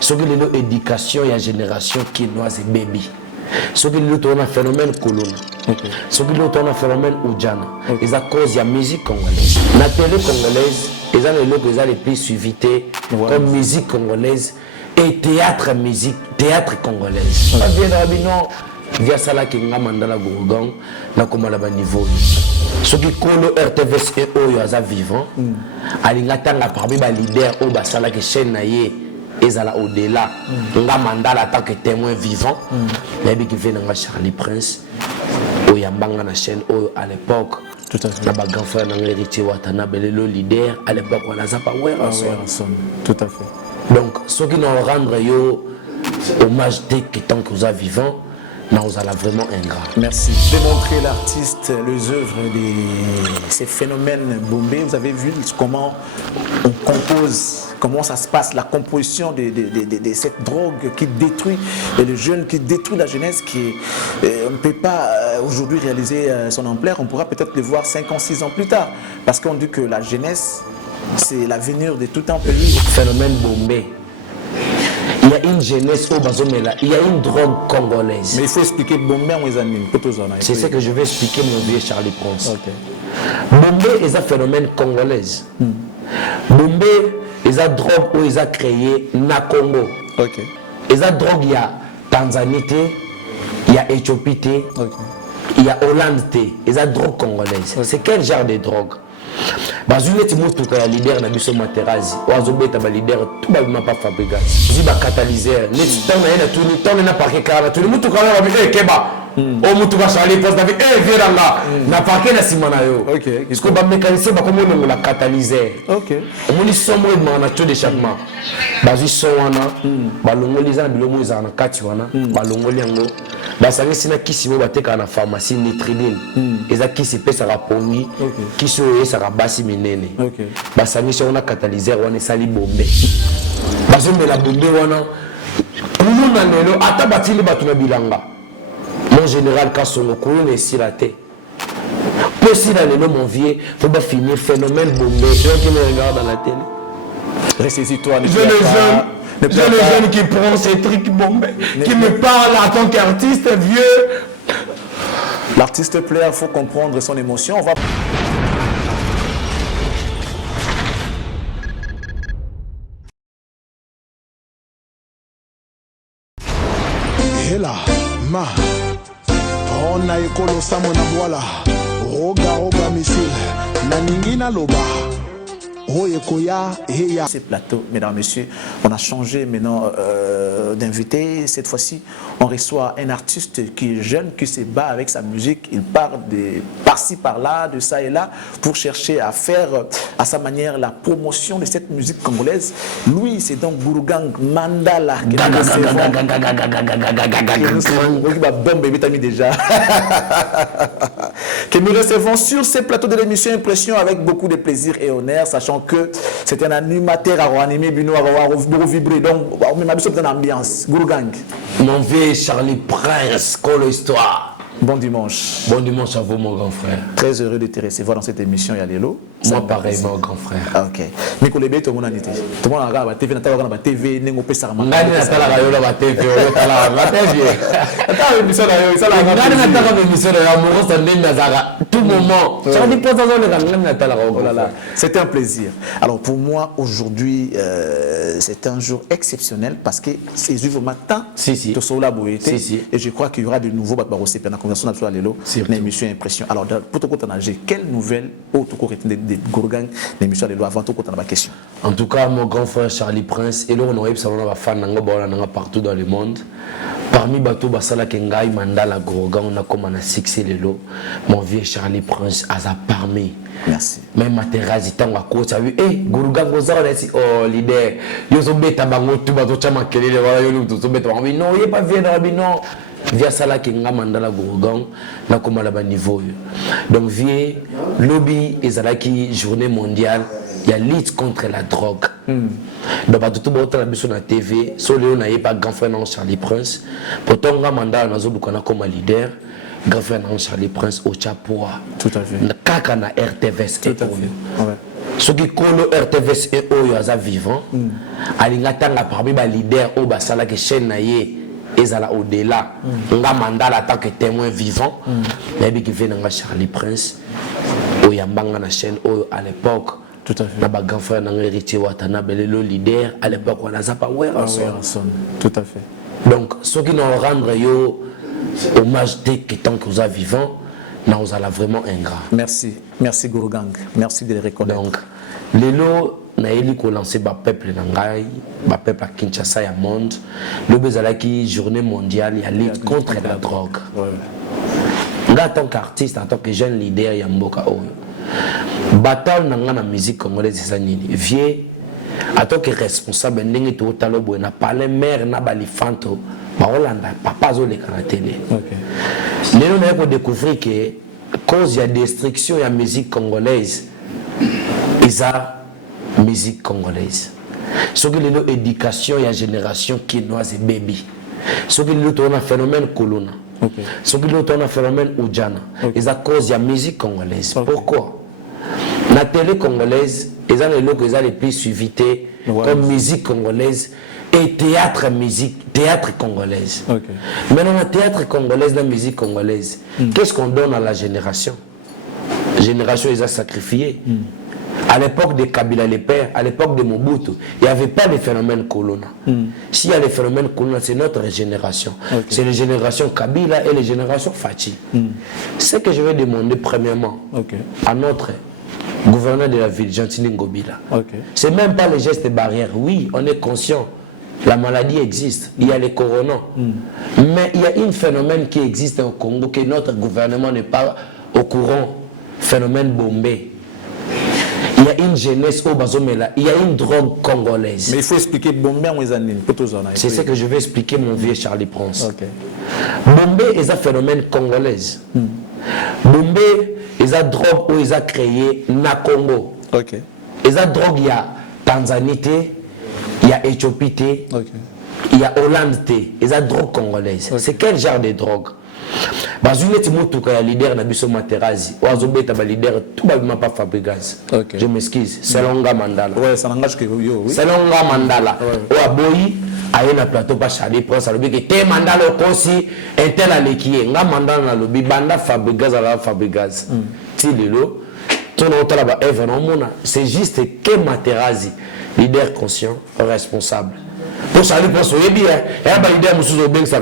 Ce qui est l'éducation et la génération quinoise et baby. Ce qui est un phénomène colonna. Ce qui est un phénomène oudjana. Et à cause de la musique congolaise. La télé congolaise, ils ont les plus suivis comme musique congolaise et théâtre congolaise. Pas bien d'Abino, via ça là qui est mandala gourgang, na comme là bas niveau. Ce qui colo RTVS et Oyo aza vivant, alingatanga parmi les leaders au basala qui chaîne naie. Et au-delà, nga mandala en tant que témoin vivant, mais qui vient dans Charlie Prince, au Yambanga na chaîne à l'époque, tout à fait. La grand frère dans l'héritier Watanabe, le leader à l'époque on a pas tout à fait. Donc ceux qui nous rendent hommage dès que tant que vous êtes vivant, nous allons vraiment ingrat. Merci. Démontrer l'artiste, les œuvres, ces phénomènes bombés. Vous avez vu comment on compose, comment ça se passe, la composition de cette drogue qui détruit les jeunes, qui détruit la jeunesse, on ne peut pas aujourd'hui réaliser son ampleur. On pourra peut-être le voir 5 ans, 6 ans plus tard. Parce qu'on dit que la jeunesse, c'est l'avenir de tout un pays. Phénomène bombé. Il y a une jeunesse au Bazomela, il y a une drogue congolaise. Mais il faut expliquer Bombé en Wezanine. C'est ce que je vais expliquer, mon vieux Charlie Prince. Bombé est un phénomène congolais. Bombé est une drogue où ils ont créé na Congo. Il y a une drogue, il y a Tanzanie, il y a Éthiopie, il y a Hollande, il y a une drogue congolaise. C'est quel genre de drogue? Bazuleti mutu ka leader na biso materazi wazobeta ba leader tout ba pas fabriqué ziba catalyseur net temps na tout le temps na parquet kala tout le mutu ka ba bi keba o mutu ka Charlie Prince david veranga na parquet na simana yo est-ce que ba mécanicien ba comme on la catalyseur on ni somo e mana to d'échappement bazu so wana ba longoli za bilomo za na kati wana ba longoli yango basangi sina kisi mo bateka na pharmacie nitridine eza kisi pesa rapongi kisi o esa basi minene basangi so na catalyseur wana sali bombe bazomela bombe wana kuno na lelo ata batili batu na bilanga mon général Kasongo kuno ne silate possible dans lelo mon vieux faut pas finir phénomène bombe ceux qui me regardent dans la télé ressaisis-toi je les jeunes qui prennent ces trucs bombés, qui me parlent en tant qu'artiste vieux. L'artiste plaît, il faut comprendre son émotion. On va... Hela, ma, on a écolo samona voila, roga missile, naningina loba. Ces plateaux, mesdames et messieurs, on a changé maintenant d'invité. Cette fois-ci, on reçoit un artiste qui est jeune, qui se bat avec sa musique. Il part de par-ci, par-là, de ça et là, pour chercher à faire à sa manière la promotion de cette musique congolaise. Lui, c'est donc Gurugang Mandala. Que nous recevons sur ces plateaux de l'émission Impression avec beaucoup de plaisir et honneur, sachant que c'est un animateur à animer, à vibrer. Donc, on met une ambiance. Gurugang. Mon vieux Charlie Prince, Colo Histoire. Bon dimanche. Bon dimanche à vous, mon grand frère. Très heureux de te recevoir dans cette émission, Yalelo. Moi, pareil, mon grand frère. Ok. Nicolas Bé, tout le monde a été. Tout le monde a regardé la TV, tout le monde a TV, Nengo Pessarma. Ngani na tala rayo la TV, la TV. Attends, émission là, ça là. Ngani na tala émission là, amoureux ça ndenge nazara. Tout moment. Charlie Prince dans le ngani na tala rayo. C'était un plaisir. Alors pour moi aujourd'hui, c'est un jour exceptionnel parce que c'est vivre matin. Si. De Sola Boété. Et je crois qu'il y aura de nouveaux batbarosé pendant la conversation sur Lelo. C'est une émission Impression. Alors pour tout côté nager, quelle nouvelle autre côté de Gurugang l'émission Lelo avant tout côté na question. En tout cas, mon grand frère Charlie Prince, et là on aurait pu savoir nos fans partout dans le monde. Parmi bateau basala kengai mandala Gurugang on a comme un succès Lelo. Mon vieux Charlie Prince a parmi. Merci. Même Materazi tango ko ça vu Gurugang ozara desi oh leader yo zo beta bango tout bato chama kelele wala yo tout zo beta bango non il pas vieux dans non via sala kenga mandala Gurugang na comme là bas niveau. Donc vieux lobby ezalaki journée mondiale il y a lutte contre la drogue. Donc tout le monde sur la TV, sur le n'a pas grand frère non Charlie Prince. Pourtant on a mandat na zo bukana comme leader. Grand frère non Charlie Prince au chapeau. Tout à fait. Kaka na RTVS. Tout à fait. Ouais. Ce qui kolo RTVS et Oyo aza vivant, alingatanga parmi les leaders au basala que chaîne naie ezala au-delà. Nga mandala tant que témoin vivant, mais qui fait nga Charlie Prince, Oyambanga na chaîne Oyo à l'époque. Tout à fait. Na ba grand frère nanga héritier Watanabe le leader à l'époque on a ça pas tout à fait. Donc ceux qui nous rendre yo hommage dès que tant que vous êtes vivant, nous allons vraiment ingrat. Merci, merci Gourougang, merci de le reconnaître. Donc, lelo na eli ko lancer ba peuple nangai, ba peuple à Kinshasa ya monde, le bezalaki journée mondiale ya lutte contre la drogue. Nga en tant qu'artiste, en tant que jeune leader ya mboka oyo. Bataille nanga na musique congolaise ça nini. Vieux en tant que responsable ndenge to talo bo na parler mère na balifanto ba Hollanda papa zo le kana télé. OK. Lelo na ko découvrir que cause ya destruction ya musique congolaise isa musique congolaise. Ce que lelo éducation ya génération quinoise et baby. Ce que lelo to na phénomène kolona. OK. Ce que lelo to na phénomène ujana. Isa cause ya musique congolaise. Pourquoi? La télé congolaise, ils ont les plus suivis comme musique congolaise et théâtre congolaise. Maintenant, la théâtre congolaise, la musique congolaise, qu'est-ce qu'on donne à la génération? La génération, ils ont sacrifié. À l'époque de Kabila les pères, à l'époque de Mobutu, il n'y avait pas de phénomène colonna. S'il y a les phénomènes colonna, c'est notre génération. C'est les générations Kabila et les générations Fachi. Ce que je vais demander premièrement à notre gouverneur de la ville, Gentili Ngobila. C'est même pas les gestes barrières. Oui, on est conscient. La maladie existe. Il y a les coronaux. Mais il y a un phénomène qui existe au Congo que notre gouvernement n'est pas au courant. Phénomène Bombay. Il y a une jeunesse au Bazomela. Il y a une drogue congolaise. Mais il faut expliquer Bombay en Wezanine. C'est ce que je vais expliquer, mon vieux Charlie Prince. Bombay est un phénomène congolaise. Bombay est une drogue où ils ont créé na Congo. Ils ont drogue, il y a Tanzanie, il y a Éthiopie, il y a Hollande, ils ont drogue congolaise. C'est quel genre de drogue? Bazuleti mutuka ya leader na biso Materazi. Wazobeta ba leader tout ba pas Fabregas. Je m'excuse. Selonga Mandala. Ouais, ça n'engage que yo, oui. Selonga Mandala. Wa boyi aye na plateau pa Charlie Prince alobi ke te Mandala kosi intel alekiye. Nga Mandala na lobi banda Fabregas ala Fabregas. Ti lelo ton otala ba Eve no mona. C'est juste que Materazi, leader conscient, responsable. Pour Charlie Prince, il y a un leader qui a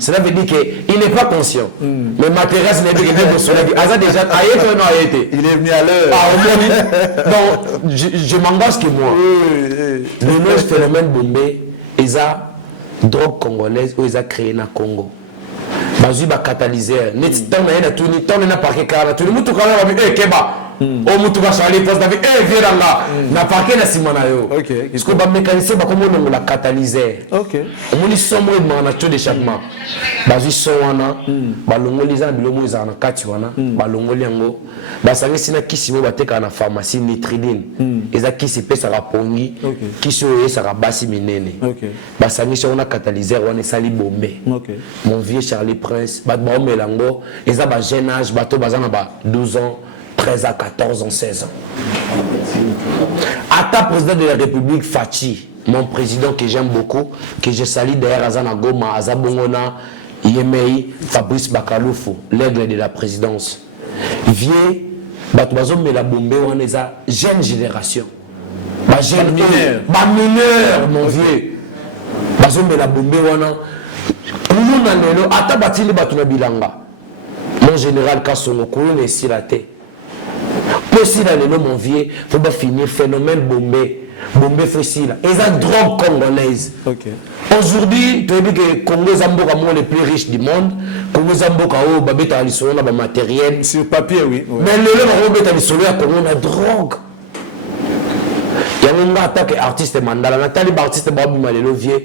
cela veut dire qu'il n'est pas conscient. Mais Materazi n'est pas déjà il est venu à l'heure. Donc, je m'engage que moi. Le nouveau phénomène Bombay, ils ont drogue congolaise où ils ont créé na Congo. Bazu ba catalyseur. Net temps na tout ni temps na parquet car tout le monde tout quand même keba. O mutu ba Charlie Prince David viranga na parquet na simana yo. Parce que ba mécanicien ba comme on la catalyseur. On ni somo na tout de chaque mois. Bazu so wana ba longoli za bilomo za na kati wana ba longoli yango ba sangi sina kisimo ba teka na pharmacie nitridine. Eza kisi pesa ka pongi kiso esa ka basi minene. Ba sangi so na catalyseur wana sali bombe. Mon vieux Charlie Prince ba melango eza ba jeune âge bato bazana ba 12 ans 13 à 14 ans, 16 ans. Ata président de la République Fachi, mon président que j'aime beaucoup, que je salue d'ailleurs Azana Goma, Azabongona, Yemei, Fabrice Bakaloufou, l'aigle de la présidence. Vieux, Batouazo Melabombe, on est à jeune génération. Ma jeune mineur. Ma mineur, mon vieux. Bazo Melabombe, on a. Nous n'avons pas ata batili Batouna Bilanga. Mon général Kassongo, Kouloun est silaté. Possible à l'élo, mon vieux, il faut pas finir phénomène Bombay. Bombay facile. Et ça, drogue congolaise. Aujourd'hui, tu as dit que le Congo est le plus riche du monde. Le Congo est matériel. Sur papier, oui. Mais le Congo a drogue. Il y a un attaque artiste Mandala. Nathalie artiste Babu Malelo vieux.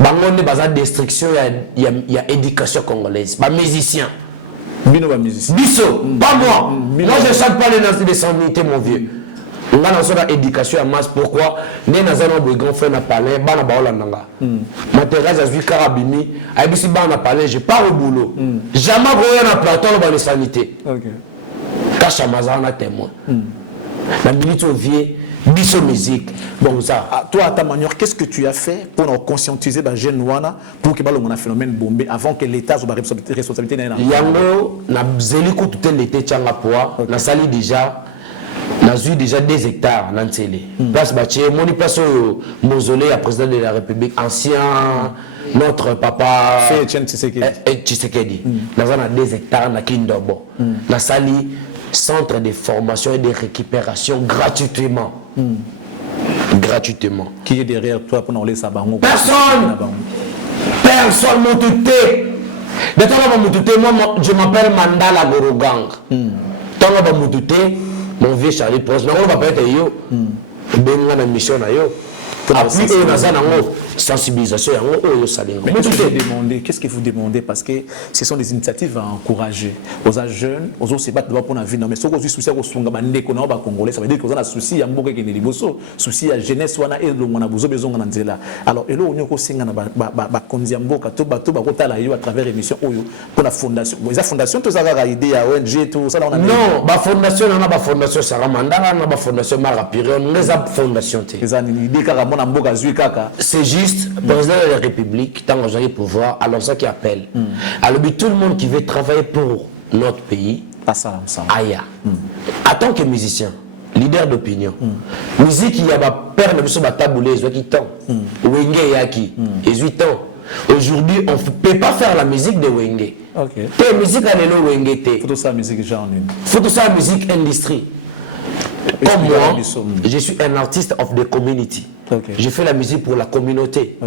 Il y a destruction, il y a éducation congolaise. Les musiciens. Bisso, pas moi. Moi je ne chante pas les sonorités, mon vieux. On a une éducation à masse. Pourquoi? Nous avons un grand frère qui parlé, bana baola nanga. Materazi azui karabini, aibisi bana parlé, je pars au boulot. Jamais voyé un plateau dans les sanités. Kacha mazana témoin. La minute au vieux, biso musique. Bon, ça. Toi, à ta manière, qu'est-ce que tu as fait pour conscientiser les jeunes pour que le phénomène bombé avant que l'État ait la responsabilité d'un Yango, na bzeli ko tout l'été tchanga poa, na sali déjà. J'ai eu déjà 2 hectares dans Télé. Place Bachie, mon place au mausolée à président de la République, ancien, notre papa Tshisekedi. Nous avons 2 hectares dans Kindobo. Dans Sali, centre de formation et de récupération gratuitement. Gratuitement. Qui est derrière toi pour nous laisser ça? Personne! Personne m'a touté. De temps m'a touté, moi je m'appelle Mandala Gorogang. Tant m'a touté. Mon vieux Charlie Proche, on va pas être yo. Ben na mission na yo. Appui et na sensibilisation yo salingo. Mais qu'est-ce que vous demandez parce que ce sont des initiatives à encourager aux jeunes, aux autres se battre pour la vie. Mais ce qu'on souci au sunga bande ko na ba congolais, ça veut dire qu'on a souci ya mboka ke liboso, souci ya jeunesse wana et longa na bozo besoin na nzela. Alors elo nyoko singa na ba konzi ya mboka to ba kotala yo à travers émission oyo pour la fondation. Bon, la fondation to ça va idée à ONG tout ça là on a. Non, ba fondation na ba fondation Saramandara na ba fondation Marapirion, les fondation té. C'est juste, le président de la République, tant que j'ai pouvoir, alors ça qui appelle. Alors, tout le monde qui veut travailler pour notre pays, Aya. En tant que musicien, leader d'opinion, musique, il y a père de M. Bataboulé, qui tend, Wenge Yaki, 18 ans. Aujourd'hui, on ne peut pas faire la musique de Wenge. La musique à l'élo Wenge. Faut tout ça musique genre. Faut tout ça musique industrie. Comme moi, je suis un artiste of the community. Je fais la musique pour la communauté.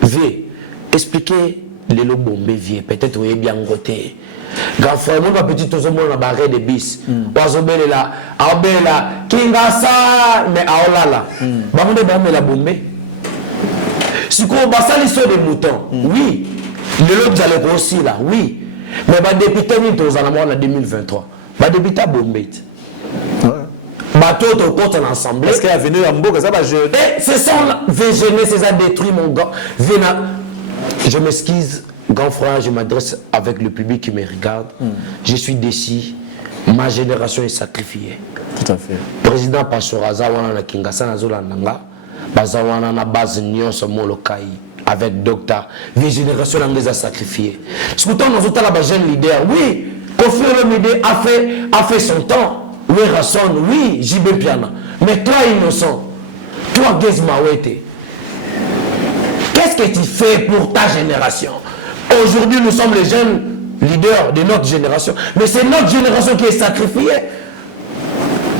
V, expliquer les lots bombés vieux, peut-être vous avez bien goûté. Grand frère, moi, petit tout le monde a barré des bis. Oazobele là, Aobela, Kingasa, mais Aolala. Bamone Bamé la bombée. Si on va salir sur des moutons, oui. Les lots allaient grossir là, oui. Mais bah, député, nous sommes en 2023. Bah, député à Bombay. Bateau au compte en ensemble. Est-ce qu'il y a venu à Mboka, ça va jeûner? C'est ça, jeûner, c'est ça détruit mon gars. Je m'excuse, grand frère, je m'adresse avec le public qui me regarde. Je suis déçu. Ma génération est sacrifiée. Tout à fait. Président Pachoraza, wana na Kingasa na Zolandanga, bazawana na base nyonso molokai avec docteur. Vie génération a sacrifié. Surtout nous autres là jeune leader. Oui, Kofi Olomide a fait son temps. Oui, Rasson, oui, JB Piana. Mais toi, innocent, toi, Gezmawete, qu'est-ce que tu fais pour ta génération? Aujourd'hui, nous sommes les jeunes leaders de notre génération. Mais c'est notre génération qui est sacrifiée.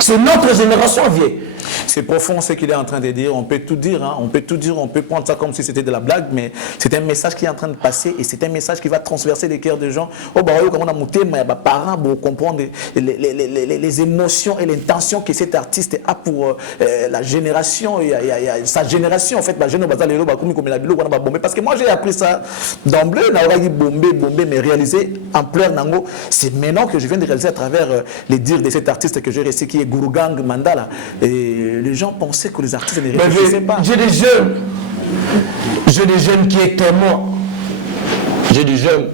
C'est notre génération, vieille. C'est profond ce qu'il est en train de dire. On peut tout dire, hein. On peut tout dire, on peut prendre ça comme si c'était de la blague, mais c'est un message qui est en train de passer et c'est un message qui va transverser les cœurs des gens. Oh, bah, comme on a monté, mais les parents vont comprendre les émotions et l'intention que cet artiste a pour la génération, sa génération en fait. Parce que moi j'ai appris ça d'emblée, bombé, mais réalisé en pleurs nango. C'est maintenant que je viens de réaliser à travers les dires de cet artiste que j'ai réussi qui est Gurugang Mandala. Et les gens pensaient que les artistes ne réfléchissaient pas. J'ai des jeunes qui étaient morts. J'ai des jeunes.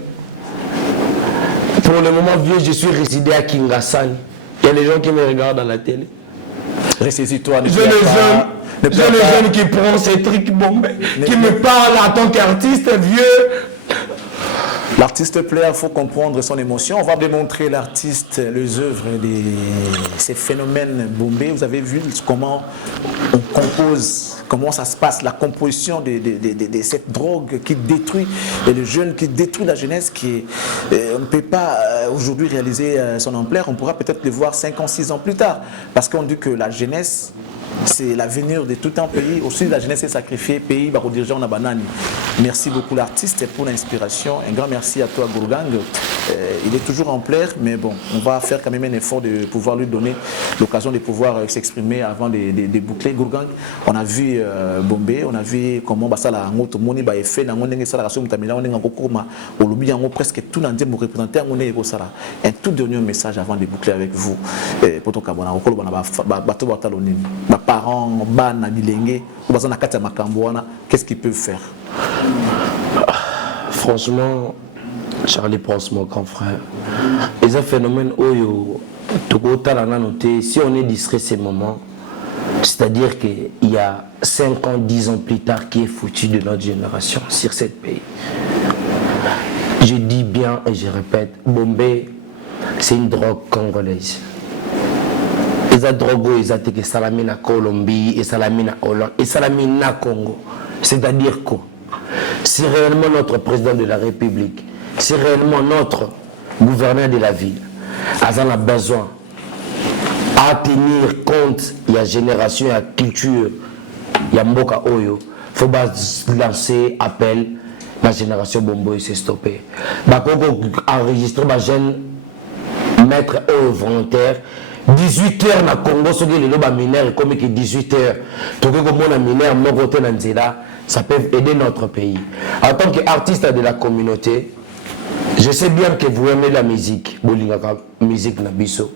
Pour le moment vieux, je suis résidé à Kingasani. Il y a des gens qui me regardent à la télé. Ressaisis-toi. J'ai des jeunes qui prennent ces trucs bombés, qui me parlent en tant qu'artiste vieux. L'artiste plaît, il faut comprendre son émotion. On va démontrer l'artiste, les œuvres, ces phénomènes bombés. Vous avez vu comment on compose, comment ça se passe, la composition de cette drogue qui détruit les jeunes, qui détruit la jeunesse, on ne peut pas aujourd'hui réaliser son ampleur. On pourra peut-être le voir 5 ans, 6 ans plus tard. Parce qu'on dit que la jeunesse, c'est l'avenir de tout un pays. Aussi, la jeunesse est sacrifiée. Pays, bah, dirigeant na banani. Merci beaucoup l'artiste pour l'inspiration. Un grand merci à toi, Gurugang. Il est toujours en plaire, mais bon, on va faire quand même un effort de pouvoir lui donner l'occasion de pouvoir s'exprimer avant de boucler. Gurugang, on a vu Bombay, on a vu comment ça la ngoto moni ba effet na ngonenge ça la raison mutamila on ngo koma olobi yango presque tout nandie mo représenter ngone ko sala. Un tout dernier message avant de boucler avec vous. Poto kabona okolo bana ba to bataloni. Parents, ban, bilenge, qu'est-ce qu'ils peuvent faire? Franchement, Charlie pense mon grand frère. Les phénomènes oyo Si on est distrait ces moments, c'est-à-dire qu'il y a 5 ans, 10 ans plus tard, qui est foutu de notre génération sur ce pays. Je dis bien et je répète, Bombay, c'est une drogue congolaise. Et la drogue, ils ont été salamés en Colombie, et salamés en Hollande, et salamés en Congo. C'est-à-dire quoi? Si réellement notre président de la République, si réellement notre gouverneur de la ville, a besoin à tenir compte, il y a génération, il y a culture, il y a Mboka Oyo, il faut lancer appel, la génération Bombo s'est stoppée. Il faut enregistrer ma jeune maître volontaire. 18 heures na Congo, ce qui est le mineur, comme 18 heures, tout comme on a mineur, ça peut aider notre pays. En tant qu'artiste de la communauté, je sais bien que vous aimez la musique, musique Nabiso,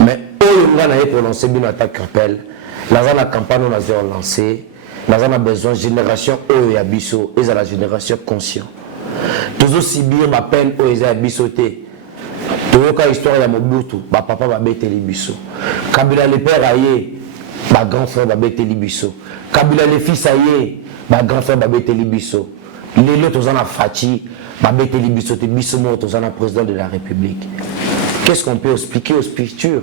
mais on a prononcé bien attaque appel, la campagne on a lancé, on a besoin de génération Oyabiso, et la génération consciente. Tout aussi bien ma peine Oyabiso. Toyoka histoire ya Mobutu, ba papa ba beteli biso. Kabila le père aye, ba grand frère ba beteli biso. Kabila le fils aye, ba grand frère ba beteli biso. Lelo tozana Fachi, ba beteli biso te biso mo tozana président de la République. Qu'est-ce qu'on peut expliquer aux pictures?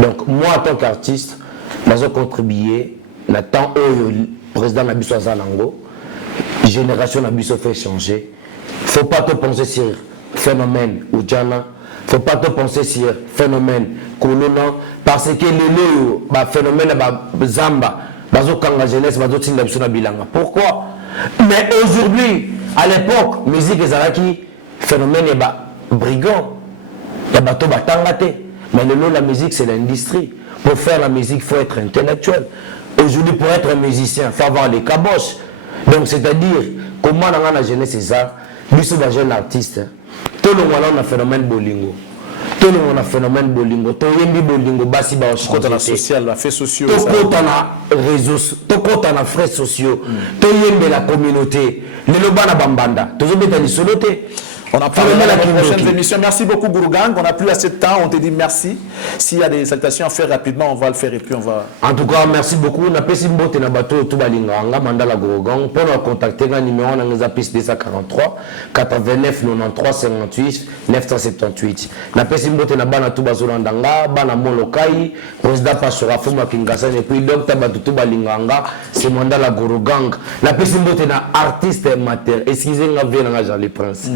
Donc moi en tant qu'artiste, j'ai contribué, le temps où le président na biso azanango, génération na biso fait changer. Faut pas te penser sur phénomène ou Djana. Faut pas te penser sur phénomène Kolona parce que le phénomène Zamba, la jeunesse, bilanga. Pourquoi? Mais aujourd'hui, à l'époque, musique ezalaki phénomène brigand, il y a bateau batangate. Mais la musique c'est l'industrie. Pour faire la musique, il faut être intellectuel. Aujourd'hui, pour être un musicien, il faut avoir les caboches. Donc c'est-à-dire, comment la jeunesse c'est ça? Nous sommes des jeunes artistes. Tout le monde a un phénomène bolingo. Tout le monde a un phénomène bolingo. Tout le monde a bolingo. Basi ba côté la social, la fait sociaux. Tout côté na réseaux, tout côté na frais sociaux. Tout le monde la communauté. Le loba na bambanda. Tout le monde a soloté. On a parlé dans la prochaine émission. Merci beaucoup, Gourougang. On n'a plus assez de temps. On te dit merci. S'il y a des salutations à faire rapidement, on va le faire et puis on va. En tout cas, merci beaucoup. On a passé une bonne bateau tout balinga. On a mandala Gourougang. Pour nous contacter, le numéro on a 243 89 93 58 978. On a passé une bonne bana tout bazolandanga, bana molokai, président Pastora Fuma Kingasa et puis docteur Batutu balinganga, c'est mandala Gourougang. On a passé une bonne artiste amateur. Excusez-moi, Jean Le Prince.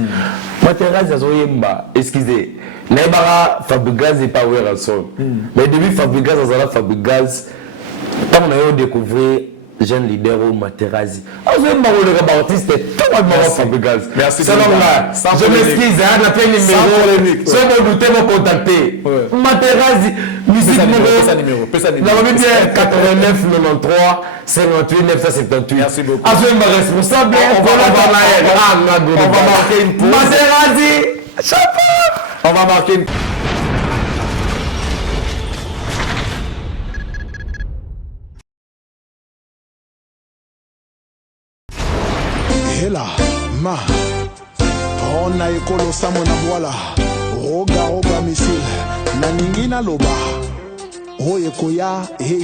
Materazzi azoyemba, excusez, n'ayebaka Fabregas n'est pas ouvert à son. Mais depuis Fabregas azala Fabregas, quand on a découvert jeune leader au Materazzi, azoyemba le artiste tout le monde Fabregas. Merci. Je m'excuse, on a fait une numéro. Si vous doutez, vous contactez. Materazzi, musique numéro. La même bien 89 93 58 978. Merci beaucoup. Azoyemba responsable. On va marquer une pause. Materazzi, chapeau. On va marquer une pause. Hela, ma, on a ekolo samo na boala, roga roga misil, na ningina loba, oye koya, heya.